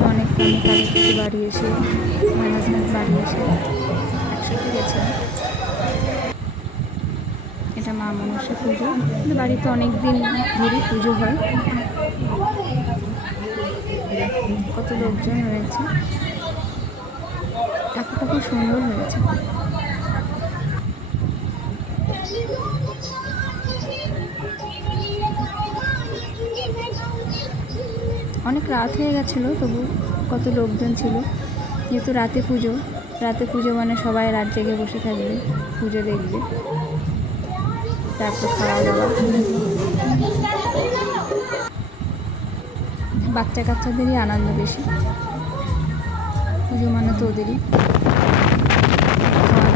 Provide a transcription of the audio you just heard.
গেছিলো অনেক, আমি কাজে থেকে বাড়ি এসে, আমার হাজব্যান্ড বাড়ি এসে একসাথে গেছিলাম। এটা মা মনসা পুজো, বাড়িতে অনেক দিন ধরে পুজো হয়। কত লোকজন রয়েছে, ঠাকুরটা খুব সুন্দর হয়েছে। অনেক রাত হয়ে গেছিলো, তবু কত লোকজন ছিল। যেহেতু রাতে পুজো মানে সবাই রাত জেগে বসে থাকবে, পুজো দেখবে, তারপর খাওয়া দাওয়া। বাচ্চা কাচ্চাদেরই আনন্দ বেশি, পুজো মানে তো ওদেরই। খাওয়া